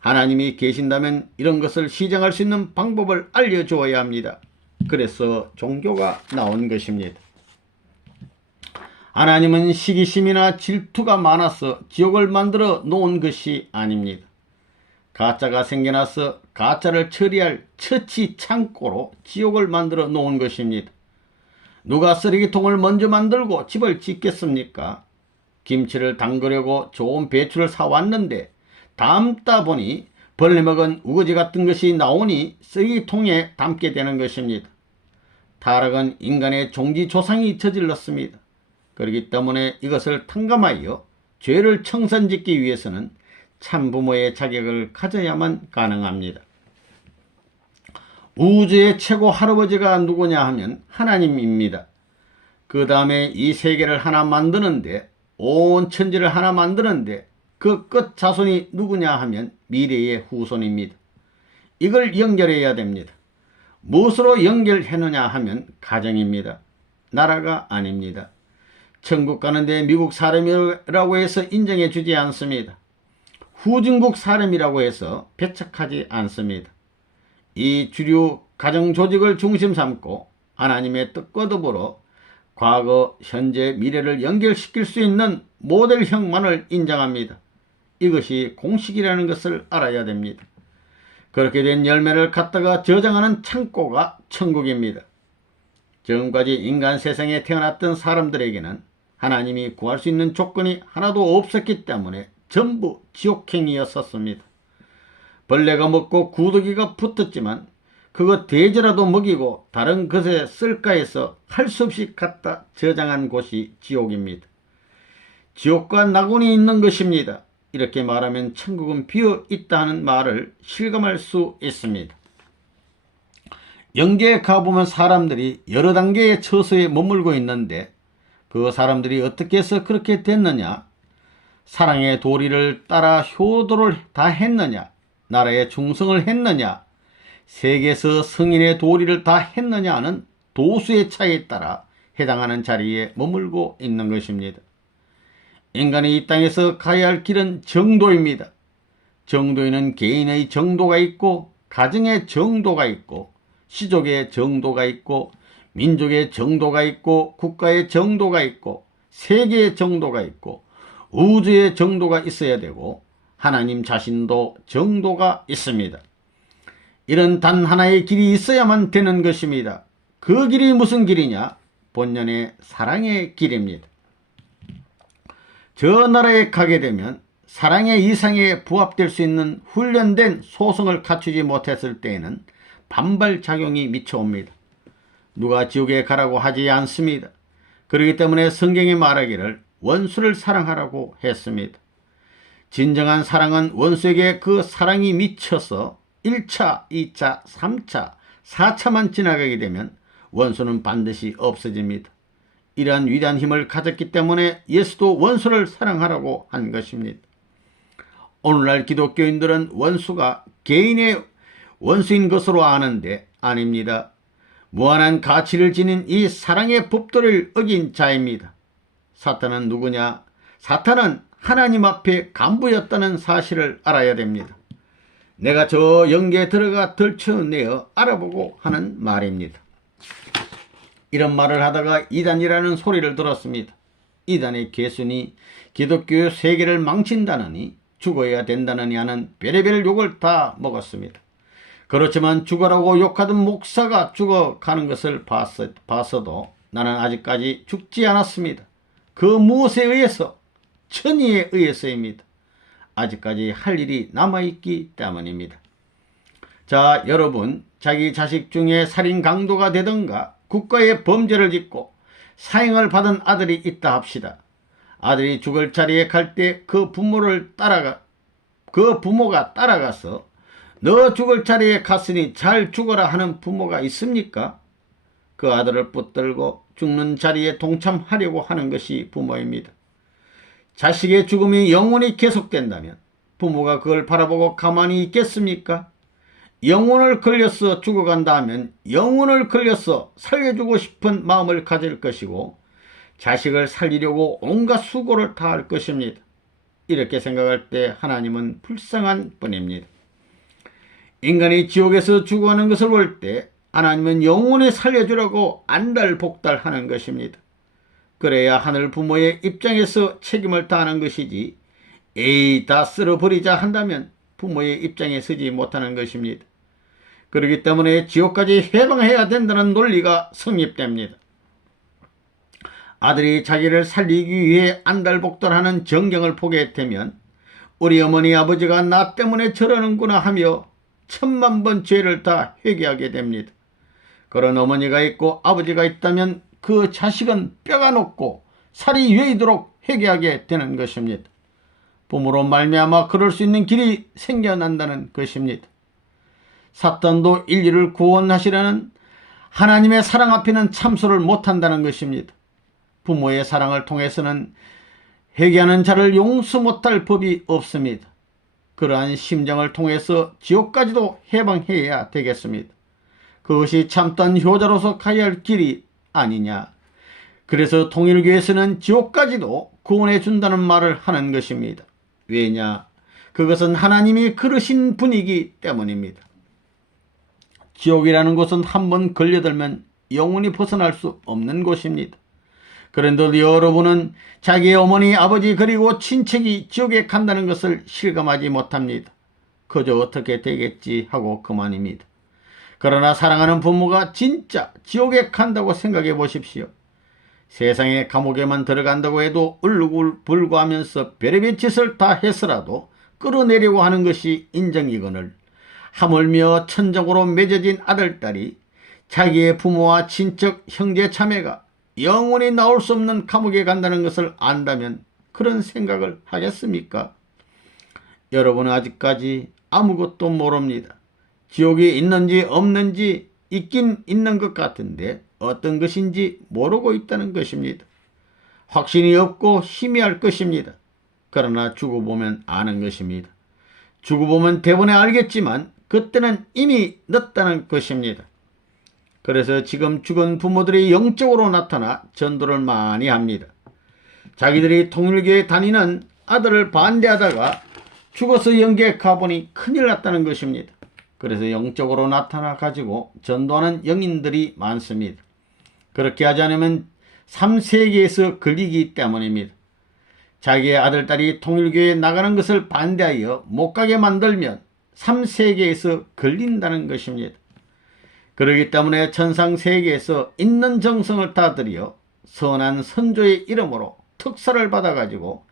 하나님이 계신다면 이런 것을 시정할 수 있는 방법을 알려주어야 합니다. 그래서 종교가 나온 것입니다. 하나님은 시기심이나 질투가 많아서 지옥을 만들어 놓은 것이 아닙니다. 가짜가 생겨나서 가짜를 처리할 처치 창고로 지옥을 만들어 놓은 것입니다. 누가 쓰레기통을 먼저 만들고 집을 짓겠습니까? 김치를 담그려고 좋은 배추를 사왔는데 담다 보니 벌레 먹은 우거지 같은 것이 나오니 쓰레기통에 담게 되는 것입니다. 타락은 인간의 종지조상이 저질렀습니다. 그렇기 때문에 이것을 탕감하여 죄를 청산짓기 위해서는 참부모의 자격을 가져야만 가능합니다. 우주의 최고 할아버지가 누구냐 하면 하나님입니다. 그 다음에 이 세계를 하나 만드는데, 온 천지를 하나 만드는데 그 끝 자손이 누구냐 하면 미래의 후손입니다. 이걸 연결해야 됩니다. 무엇으로 연결했느냐 하면 가정입니다. 나라가 아닙니다. 천국 가는데 미국 사람이라고 해서 인정해 주지 않습니다. 후진국 사람이라고 해서 배척하지 않습니다. 이 주류 가정조직을 중심 삼고 하나님의 뜻과 더불어 과거, 현재, 미래를 연결시킬 수 있는 모델형만을 인정합니다. 이것이 공식이라는 것을 알아야 됩니다. 그렇게 된 열매를 갖다가 저장하는 창고가 천국입니다. 지금까지 인간 세상에 태어났던 사람들에게는 하나님이 구할 수 있는 조건이 하나도 없었기 때문에 전부 지옥행이었었습니다. 벌레가 먹고 구더기가 붙었지만 그거 돼지라도 먹이고 다른 것에 쓸까 해서 할 수 없이 갖다 저장한 곳이 지옥입니다. 지옥과 낙원이 있는 것입니다. 이렇게 말하면 천국은 비어 있다는 말을 실감할 수 있습니다. 영계에 가보면 사람들이 여러 단계의 처소에 머물고 있는데 그 사람들이 어떻게 해서 그렇게 됐느냐? 사랑의 도리를 따라 효도를 다 했느냐? 나라에 충성을 했느냐? 세계에서 성인의 도리를 다 했느냐는 도수의 차이에 따라 해당하는 자리에 머물고 있는 것입니다. 인간이 이 땅에서 가야 할 길은 정도입니다. 정도에는 개인의 정도가 있고 가정의 정도가 있고 시족의 정도가 있고 민족의 정도가 있고 국가의 정도가 있고 세계의 정도가 있고 우주의 정도가 있어야 되고 하나님 자신도 정도가 있습니다. 이런 단 하나의 길이 있어야만 되는 것입니다. 그 길이 무슨 길이냐? 본연의 사랑의 길입니다. 저 나라에 가게 되면 사랑의 이상에 부합될 수 있는 훈련된 소성을 갖추지 못했을 때에는 반발작용이 미쳐옵니다. 누가 지옥에 가라고 하지 않습니다. 그렇기 때문에 성경이 말하기를 원수를 사랑하라고 했습니다. 진정한 사랑은 원수에게 그 사랑이 미쳐서 1차, 2차, 3차, 4차만 지나가게 되면 원수는 반드시 없어집니다. 이러한 위대한 힘을 가졌기 때문에 예수도 원수를 사랑하라고 한 것입니다. 오늘날 기독교인들은 원수가 개인의 원수인 것으로 아는데 아닙니다. 무한한 가치를 지닌 이 사랑의 법도를 어긴 자입니다. 사탄은 누구냐? 사탄은 하나님 앞에 간부였다는 사실을 알아야 됩니다. 내가 저 영계에 들어가 들춰내어 알아보고 하는 말입니다. 이런 말을 하다가 이단이라는 소리를 들었습니다. 이단의 개순이 기독교 세계를 망친다느니 죽어야 된다느니 하는 별의별 욕을 다 먹었습니다. 그렇지만 죽어라고 욕하던 목사가 죽어가는 것을 봤어도 나는 아직까지 죽지 않았습니다. 그 무엇에 의해서? 천의에 의해서입니다. 아직까지 할 일이 남아있기 때문입니다. 자, 여러분, 자기 자식 중에 살인 강도가 되던가 국가의 범죄를 짓고 사형을 받은 아들이 있다 합시다. 아들이 죽을 자리에 갈 때 그 부모가 따라가서 너 죽을 자리에 갔으니 잘 죽어라 하는 부모가 있습니까? 그 아들을 붙들고 죽는 자리에 동참하려고 하는 것이 부모입니다. 자식의 죽음이 영원히 계속된다면 부모가 그걸 바라보고 가만히 있겠습니까? 영혼을 걸려서 죽어간다 하면 영혼을 걸려서 살려주고 싶은 마음을 가질 것이고 자식을 살리려고 온갖 수고를 다할 것입니다. 이렇게 생각할 때 하나님은 불쌍한 분입니다. 인간이 지옥에서 죽어가는 것을 볼 때 하나님은 영원히 살려주라고 안달복달하는 것입니다. 그래야 하늘 부모의 입장에서 책임을 다하는 것이지 에이 다 쓸어버리자 한다면 부모의 입장에 서지 못하는 것입니다. 그렇기 때문에 지옥까지 해방해야 된다는 논리가 성립됩니다. 아들이 자기를 살리기 위해 안달복달하는 정경을 보게 되면 우리 어머니 아버지가 나 때문에 저러는구나 하며 10,000번 죄를 다 회개하게 됩니다. 그런 어머니가 있고 아버지가 있다면 그 자식은 뼈가 녹고 살이 외이도록 회개하게 되는 것입니다. 부모로 말미암아 그럴 수 있는 길이 생겨난다는 것입니다. 사탄도 인류를 구원하시려는 하나님의 사랑 앞에는 참소를 못한다는 것입니다. 부모의 사랑을 통해서는 회개하는 자를 용서 못할 법이 없습니다. 그러한 심정을 통해서 지옥까지도 해방해야 되겠습니다. 그것이 참된 효자로서 가야 할 길이 아니냐. 그래서 통일교에서는 지옥까지도 구원해 준다는 말을 하는 것입니다. 왜냐? 그것은 하나님이 그러신 분이기 때문입니다. 지옥이라는 곳은 한번 걸려들면 영원히 벗어날 수 없는 곳입니다. 그런데 여러분은 자기의 어머니, 아버지 그리고 친척이 지옥에 간다는 것을 실감하지 못합니다. 그저 어떻게 되겠지 하고 그만입니다. 그러나 사랑하는 부모가 진짜 지옥에 간다고 생각해 보십시오. 세상의 감옥에만 들어간다고 해도 울고불고하면서 별의별 짓을 다 해서라도 끌어내려고 하는 것이 인정이거늘 하물며 천정으로 맺어진 아들딸이 자기의 부모와 친척, 형제, 자매가 영원히 나올 수 없는 감옥에 간다는 것을 안다면 그런 생각을 하겠습니까? 여러분은 아직까지 아무것도 모릅니다. 지옥이 있는지 없는지 있긴 있는 것 같은데 어떤 것인지 모르고 있다는 것입니다. 확신이 없고 희미할 것입니다. 그러나 죽어보면 아는 것입니다. 죽어보면 대번에 알겠지만 그때는 이미 늦다는 것입니다. 그래서 지금 죽은 부모들이 영적으로 나타나 전도를 많이 합니다. 자기들이 통일교에 다니는 아들을 반대하다가 죽어서 영계에 가보니 큰일 났다는 것입니다. 그래서 영적으로 나타나 가지고 전도하는 영인들이 많습니다. 그렇게 하지 않으면 3세계에서 걸리기 때문입니다. 자기의 아들딸이 통일교에 나가는 것을 반대하여 못 가게 만들면 3세계에서 걸린다는 것입니다. 그렇기 때문에 천상세계에서 있는 정성을 다 들여 선한 선조의 이름으로 특사를 받아가지고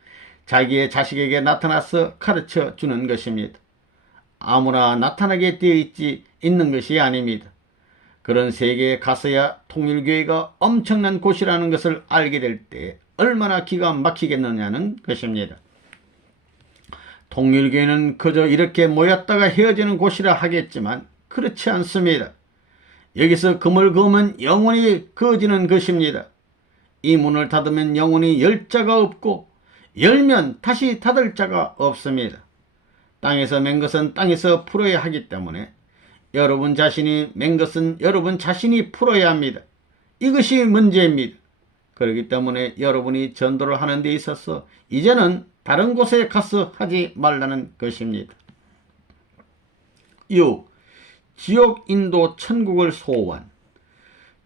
자기의 자식에게 나타나서 가르쳐 주는 것입니다. 아무나 나타나게 되어 있는 것이 아닙니다. 그런 세계에 가서야 통일교회가 엄청난 곳이라는 것을 알게 될 때 얼마나 기가 막히겠느냐는 것입니다. 통일교회는 그저 이렇게 모였다가 헤어지는 곳이라 하겠지만 그렇지 않습니다. 여기서 금을 그으면 영원히 그어지는 것입니다. 이 문을 닫으면 영원히 열 자가 없고 열면 다시 닫을 자가 없습니다. 땅에서 맨 것은 땅에서 풀어야 하기 때문에 여러분 자신이 맨 것은 여러분 자신이 풀어야 합니다. 이것이 문제입니다. 그렇기 때문에 여러분이 전도를 하는 데 있어서 이제는 다른 곳에 가서 하지 말라는 것입니다. 6. 지옥 인도 천국을 소원.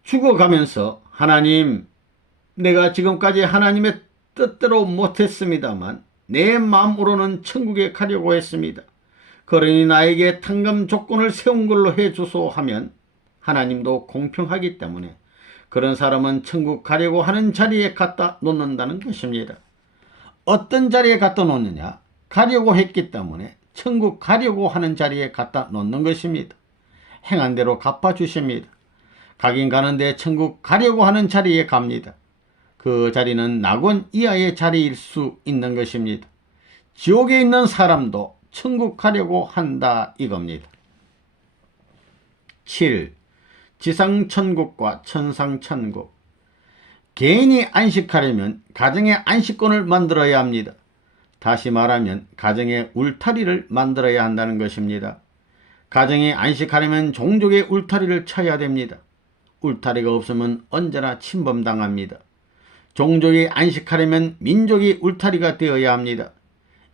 죽어가면서 하나님, 내가 지금까지 하나님의 뜻대로 못했습니다만 내 마음으로는 천국에 가려고 했습니다. 그러니 나에게 탕감 조건을 세운 걸로 해주소 하면 하나님도 공평하기 때문에 그런 사람은 천국 가려고 하는 자리에 갖다 놓는다는 것입니다. 어떤 자리에 갖다 놓느냐? 가려고 했기 때문에 천국 가려고 하는 자리에 갖다 놓는 것입니다. 행한 대로 갚아주십니다. 가긴 가는데 천국 가려고 하는 자리에 갑니다. 그 자리는 낙원 이하의 자리일 수 있는 것입니다. 지옥에 있는 사람도 천국 가려고 한다 이겁니다. 7. 지상천국과 천상천국. 개인이 안식하려면 가정의 안식권을 만들어야 합니다. 다시 말하면 가정의 울타리를 만들어야 한다는 것입니다. 가정이 안식하려면 종족의 울타리를 쳐야 됩니다. 울타리가 없으면 언제나 침범당합니다. 종족이 안식하려면 민족이 울타리가 되어야 합니다.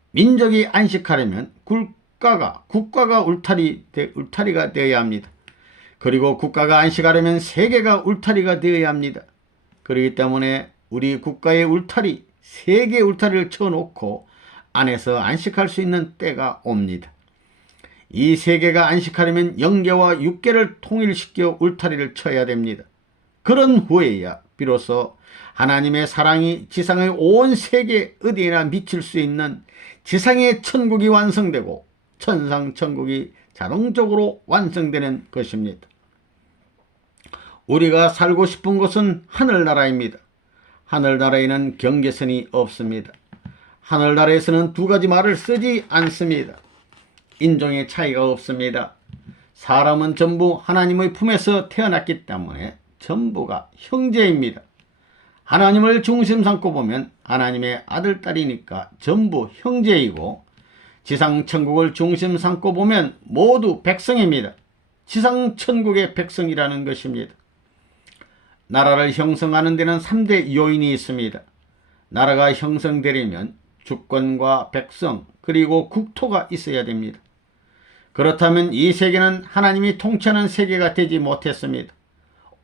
민족이 안식하려면 국가가 울타리가 되어야 합니다. 그리고 국가가 안식하려면 세계가 울타리가 되어야 합니다. 그렇기 때문에 우리 국가의 울타리, 세계의 울타리를 쳐놓고 안에서 안식할 수 있는 때가 옵니다. 이 세계가 안식하려면 영계와 육계를 통일시켜 울타리를 쳐야 됩니다. 그런 후에야 비로소 하나님의 사랑이 지상의 온 세계 어디에나 미칠 수 있는 지상의 천국이 완성되고 천상천국이 자동적으로 완성되는 것입니다. 우리가 살고 싶은 곳은 하늘나라입니다. 하늘나라에는 경계선이 없습니다. 하늘나라에서는 두 가지 말을 쓰지 않습니다. 인종의 차이가 없습니다. 사람은 전부 하나님의 품에서 태어났기 때문에 전부가 형제입니다. 하나님을 중심 삼고 보면 하나님의 아들, 딸이니까 전부 형제이고, 지상천국을 중심 삼고 보면 모두 백성입니다. 지상천국의 백성이라는 것입니다. 나라를 형성하는 데는 3대 요인이 있습니다. 나라가 형성되려면 주권과 백성 그리고 국토가 있어야 됩니다. 그렇다면 이 세계는 하나님이 통치하는 세계가 되지 못했습니다.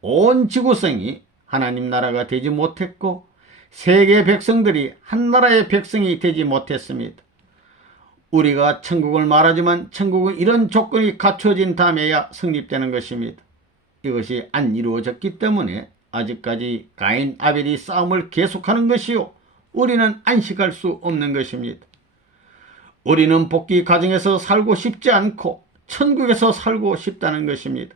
온 지구성이 하나님 나라가 되지 못했고 세계 백성들이 한 나라의 백성이 되지 못했습니다. 우리가 천국을 말하지만 천국은 이런 조건이 갖춰진 다음에야 성립되는 것입니다. 이것이 안 이루어졌기 때문에 아직까지 가인 아벨이 싸움을 계속하는 것이요, 우리는 안식할 수 없는 것입니다. 우리는 복귀 가정에서 살고 싶지 않고 천국에서 살고 싶다는 것입니다.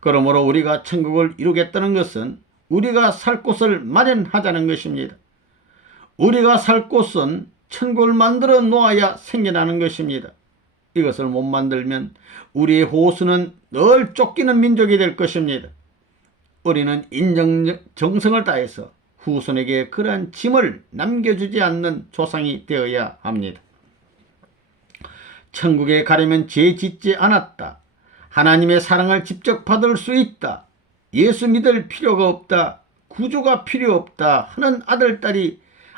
그러므로 우리가 천국을 이루겠다는 것은 우리가 살 곳을 마련하자는 것입니다. 우리가 살 곳은 천국을 만들어 놓아야 생겨나는 것입니다. 이것을 못 만들면 우리의 호수는 늘 쫓기는 민족이 될 것입니다. 우리는 정성을 다해서 후손에게 그러한 짐을 남겨주지 않는 조상이 되어야 합니다. 천국에 가려면 죄 짓지 않았다. 하나님의 사랑을 직접 받을 수 있다. 예수 믿을 필요가 없다. 구주가 필요 없다 하는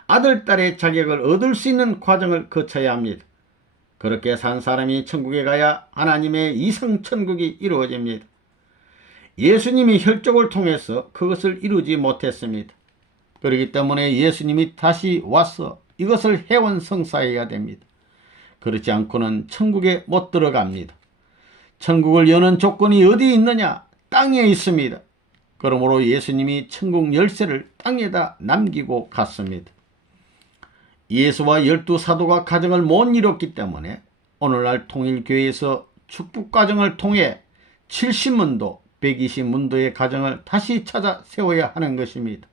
아들딸의 자격을 얻을 수 있는 과정을 거쳐야 합니다. 그렇게 산 사람이 천국에 가야 하나님의 이상천국이 이루어집니다. 예수님이 혈족을 통해서 그것을 이루지 못했습니다. 그렇기 때문에 예수님이 다시 와서 이것을 해원성사해야 됩니다. 그렇지 않고는 천국에 못 들어갑니다. 천국을 여는 조건이 어디 있느냐? 땅에 있습니다. 그러므로 예수님이 천국 열쇠를 땅에다 남기고 갔습니다. 예수와 12사도가 가정을 못 이뤘기 때문에 오늘날 통일교회에서 축복가정을 통해 70문도, 120문도의 가정을 다시 찾아 세워야 하는 것입니다.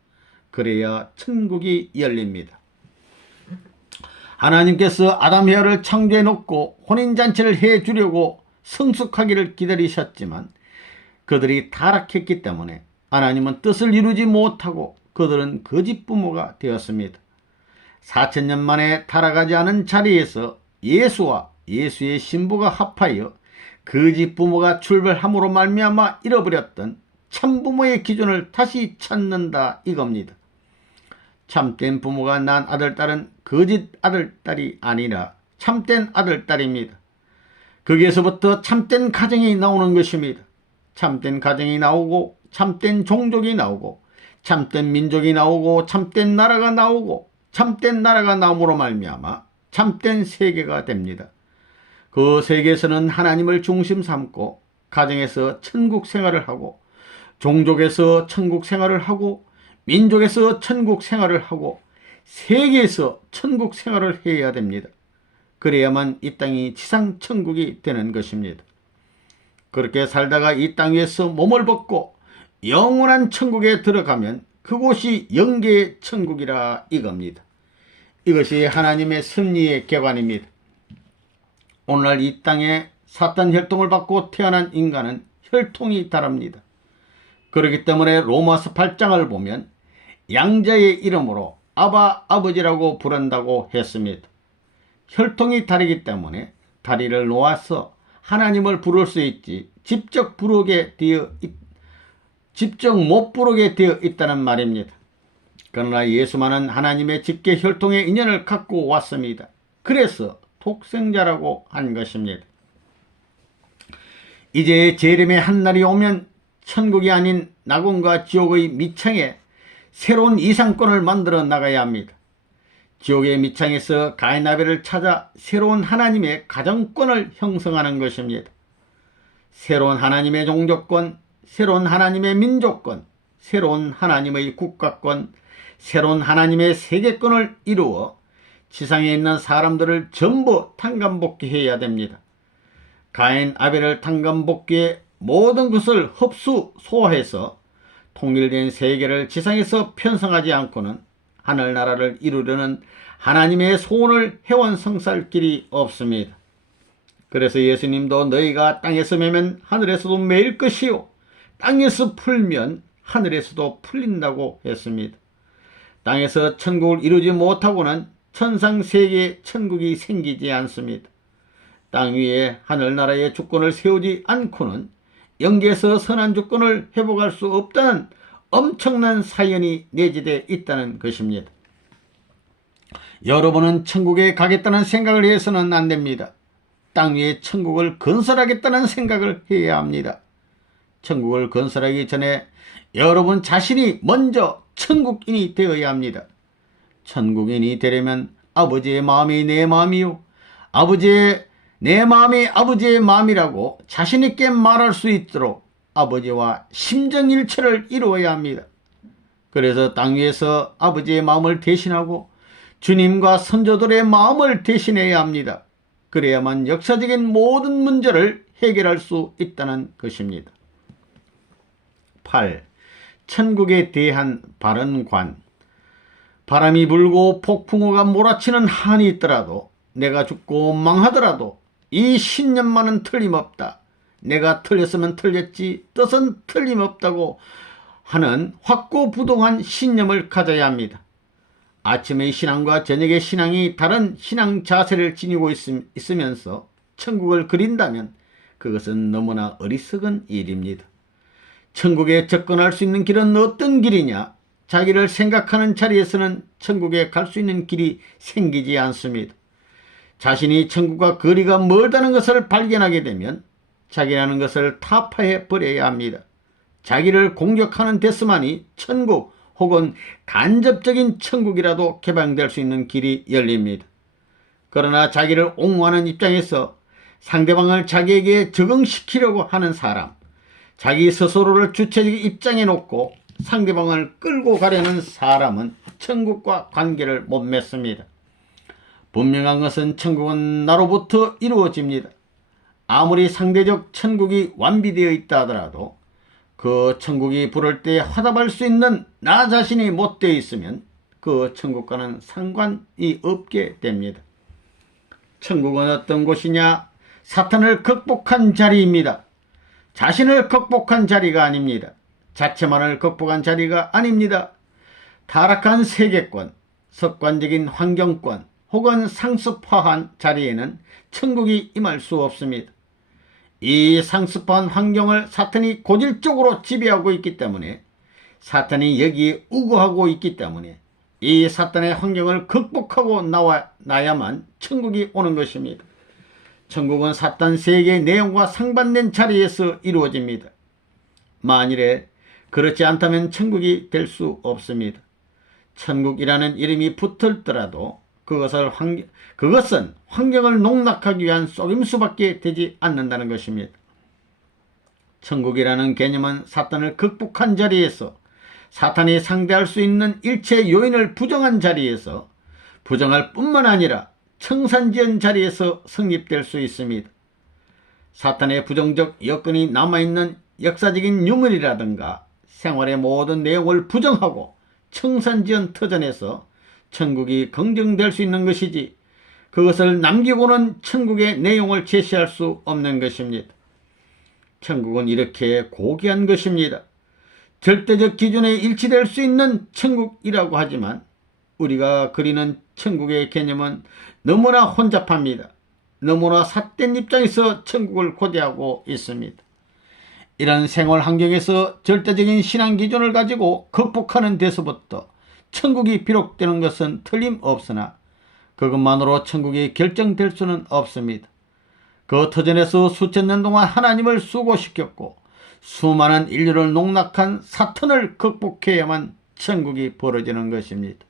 그래야 천국이 열립니다. 하나님께서 아담 헤아를 창조해 놓고 혼인잔치를 해주려고 성숙하기를 기다리셨지만 그들이 타락했기 때문에 하나님은 뜻을 이루지 못하고 그들은 거짓 부모가 되었습니다. 4000년 만에 타락하지 않은 자리에서 예수와 예수의 신부가 합하여 거짓 부모가 출발함으로 말미암아 잃어버렸던 참부모의 기준을 다시 찾는다 이겁니다. 참된 부모가 낳은 아들딸은 거짓 아들딸이 아니라 참된 아들딸입니다. 거기에서부터 참된 가정이 나오는 것입니다. 참된 가정이 나오고 참된 종족이 나오고 참된 민족이 나오고 참된 나라가 나오고 참된 나라가 나옴으로 말미암아 참된 세계가 됩니다. 그 세계에서는 하나님을 중심 삼고 가정에서 천국 생활을 하고 종족에서 천국 생활을 하고 민족에서 천국 생활을 하고 세계에서 천국 생활을 해야 됩니다. 그래야만 이 땅이 지상 천국이 되는 것입니다. 그렇게 살다가 이 땅 위에서 몸을 벗고 영원한 천국에 들어가면 그곳이 영계의 천국이라 이겁니다. 이것이 하나님의 섭리의 객관입니다. 오늘날 이 땅에 사탄 혈통을 받고 태어난 인간은 혈통이 다릅니다. 그렇기 때문에 로마서 8장을 보면 양자의 이름으로 아바 아버지라고 부른다고 했습니다. 혈통이 다르기 때문에 다리를 놓아서 하나님을 부를 수 있지 직접 못 부르게 되어 있다는 말입니다. 그러나 예수만은 하나님의 직계 혈통의 인연을 갖고 왔습니다. 그래서 독생자라고 한 것입니다. 이제 재림의 한날이 오면 천국이 아닌 낙원과 지옥의 밑창에 새로운 이상권을 만들어 나가야 합니다. 지옥의 밑창에서 가인 아벨을 찾아 새로운 하나님의 가정권을 형성하는 것입니다. 새로운 하나님의 종족권, 새로운 하나님의 민족권, 새로운 하나님의 국가권, 새로운 하나님의 세계권을 이루어 지상에 있는 사람들을 전부 탕감복귀해야 됩니다. 가인 아벨을 탕감복귀해 모든 것을 흡수 소화해서 통일된 세계를 지상에서 편성하지 않고는 하늘나라를 이루려는 하나님의 소원을 해원성사할 길이 없습니다. 그래서 예수님도 너희가 땅에서 매면 하늘에서도 매일 것이요 땅에서 풀면 하늘에서도 풀린다고 했습니다. 땅에서 천국을 이루지 못하고는 천상세계에 천국이 생기지 않습니다. 땅 위에 하늘나라의 주권을 세우지 않고는 영계에서 선한 주권을 회복할 수 없다는 엄청난 사연이 내재되어 있다는 것입니다. 여러분은 천국에 가겠다는 생각을 해서는 안 됩니다. 땅 위에 천국을 건설하겠다는 생각을 해야 합니다. 천국을 건설하기 전에 여러분 자신이 먼저 천국인이 되어야 합니다. 천국인이 되려면 아버지의 마음이 내 마음이요 내 마음이 아버지의 마음이라고 자신있게 말할 수 있도록 아버지와 심정일체를 이루어야 합니다. 그래서 땅 위에서 아버지의 마음을 대신하고 주님과 선조들의 마음을 대신해야 합니다. 그래야만 역사적인 모든 문제를 해결할 수 있다는 것입니다. 8. 천국에 대한 바른 관. 바람이 불고 폭풍우가 몰아치는 한이 있더라도 내가 죽고 망하더라도 이 신념만은 틀림없다. 내가 틀렸으면 틀렸지 뜻은 틀림없다고 하는 확고부동한 신념을 가져야 합니다. 아침의 신앙과 저녁의 신앙이 다른 신앙 자세를 지니고 있으면서 천국을 그린다면 그것은 너무나 어리석은 일입니다. 천국에 접근할 수 있는 길은 어떤 길이냐? 자기를 생각하는 자리에서는 천국에 갈 수 있는 길이 생기지 않습니다. 자신이 천국과 거리가 멀다는 것을 발견하게 되면 자기라는 것을 타파해 버려야 합니다. 자기를 공격하는 데서만이 천국 혹은 간접적인 천국이라도 개방될 수 있는 길이 열립니다. 그러나 자기를 옹호하는 입장에서 상대방을 자기에게 적응시키려고 하는 사람, 자기 스스로를 주체적 입장에 놓고 상대방을 끌고 가려는 사람은 천국과 관계를 못 맺습니다. 분명한 것은 천국은 나로부터 이루어집니다. 아무리 상대적 천국이 완비되어 있다 하더라도 그 천국이 부를 때 화답할 수 있는 나 자신이 못 되어 있으면 그 천국과는 상관이 없게 됩니다. 천국은 어떤 곳이냐? 사탄을 극복한 자리입니다. 자신을 극복한 자리가 아닙니다. 자체만을 극복한 자리가 아닙니다. 타락한 세계권, 습관적인 환경권 혹은 상습화한 자리에는 천국이 임할 수 없습니다. 이 상습한 환경을 사탄이 고질적으로 지배하고 있기 때문에 사탄이 여기에 우거하고 있기 때문에 이 사탄의 환경을 극복하고 나야만 천국이 오는 것입니다. 천국은 사탄 세계의 내용과 상반된 자리에서 이루어집니다. 만일에 그렇지 않다면 천국이 될 수 없습니다. 천국이라는 이름이 붙었더라도 그것은 환경을 농락하기 위한 속임수밖에 되지 않는다는 것입니다. 천국이라는 개념은 사탄을 극복한 자리에서, 사탄이 상대할 수 있는 일체 요인을 부정한 자리에서, 부정할 뿐만 아니라 청산지연 자리에서 성립될 수 있습니다. 사탄의 부정적 여건이 남아있는 역사적인 유물이라든가 생활의 모든 내용을 부정하고 청산지연 터전에서 천국이 긍정될 수 있는 것이지, 그것을 남기고는 천국의 내용을 제시할 수 없는 것입니다. 천국은 이렇게 고귀한 것입니다. 절대적 기준에 일치될 수 있는 천국이라고 하지만 우리가 그리는 천국의 개념은 너무나 혼잡합니다. 너무나 삿된 입장에서 천국을 고대하고 있습니다. 이런 생활 환경에서 절대적인 신앙 기준을 가지고 극복하는 데서부터 천국이 비록되는 것은 틀림없으나 그것만으로 천국이 결정될 수는 없습니다. 그 터전에서 수천 년 동안 하나님을 수고시켰고 수많은 인류를 농락한 사탄을 극복해야만 천국이 벌어지는 것입니다.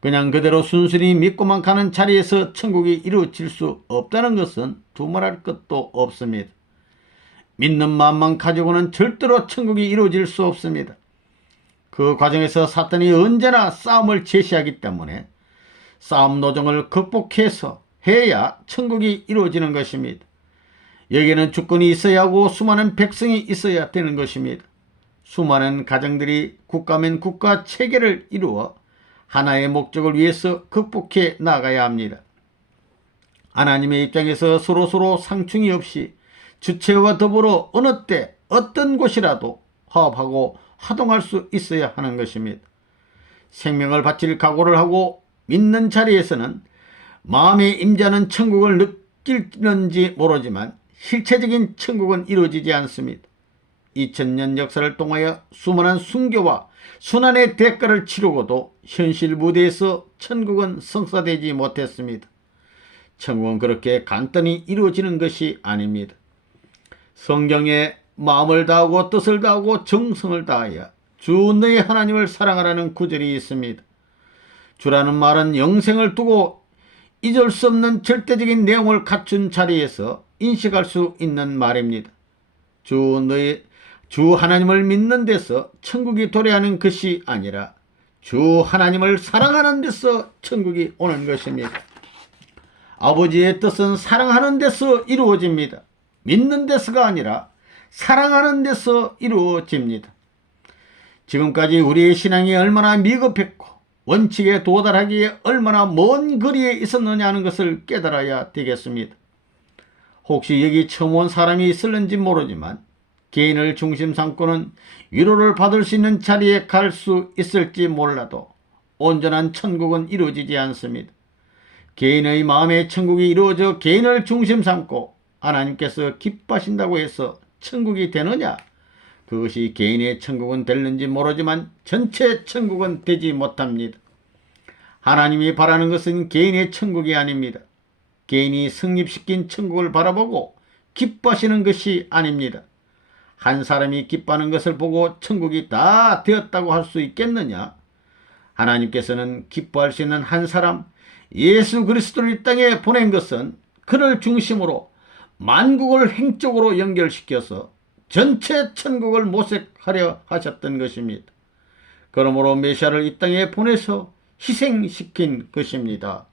그냥 그대로 순순히 믿고만 가는 자리에서 천국이 이루어질 수 없다는 것은 두말할 것도 없습니다. 믿는 마음만 가지고는 절대로 천국이 이루어질 수 없습니다. 그 과정에서 사탄이 언제나 싸움을 제시하기 때문에 싸움 노정을 극복해서 해야 천국이 이루어지는 것입니다. 여기에는 주권이 있어야 하고 수많은 백성이 있어야 되는 것입니다. 수많은 가정들이 국가면 국가 체계를 이루어 하나의 목적을 위해서 극복해 나가야 합니다. 하나님의 입장에서 서로서로 상충이 없이 주체와 더불어 어느 때 어떤 곳이라도 화합하고 화동할 수 있어야 하는 것입니다. 생명을 바칠 각오를 하고 믿는 자리에서는 마음에 임재하는 천국을 느끼는지 모르지만 실체적인 천국은 이루어지지 않습니다. 2000년 역사를 통하여 수많은 순교와 순환의 대가를 치르고도 현실 무대에서 천국은 성사되지 못했습니다. 천국은 그렇게 간단히 이루어지는 것이 아닙니다. 성경에 마음을 다하고 뜻을 다하고 정성을 다하여 주 너의 하나님을 사랑하라는 구절이 있습니다. 주라는 말은 영생을 두고 잊을 수 없는 절대적인 내용을 갖춘 자리에서 인식할 수 있는 말입니다. 주 하나님을 믿는 데서 천국이 도래하는 것이 아니라 주 하나님을 사랑하는 데서 천국이 오는 것입니다. 아버지의 뜻은 사랑하는 데서 이루어집니다. 믿는 데서가 아니라 사랑하는 데서 이루어집니다. 지금까지 우리의 신앙이 얼마나 미흡했고 원칙에 도달하기에 얼마나 먼 거리에 있었느냐 하는 것을 깨달아야 되겠습니다. 혹시 여기 처음 온 사람이 있을는지 모르지만 개인을 중심 삼고는 위로를 받을 수 있는 자리에 갈 수 있을지 몰라도 온전한 천국은 이루어지지 않습니다. 개인의 마음의 천국이 이루어져 개인을 중심 삼고 하나님께서 기뻐하신다고 해서 천국이 되느냐? 그것이 개인의 천국은 될는지 모르지만 전체 천국은 되지 못합니다. 하나님이 바라는 것은 개인의 천국이 아닙니다. 개인이 성립시킨 천국을 바라보고 기뻐하시는 것이 아닙니다. 한 사람이 기뻐하는 것을 보고 천국이 다 되었다고 할 수 있겠느냐? 하나님께서는 기뻐할 수 있는 한 사람, 예수 그리스도를 이 땅에 보낸 것은 그를 중심으로 만국을 행적으로 연결시켜서 전체 천국을 모색하려 하셨던 것입니다. 그러므로 메시아를 이 땅에 보내서 희생시킨 것입니다.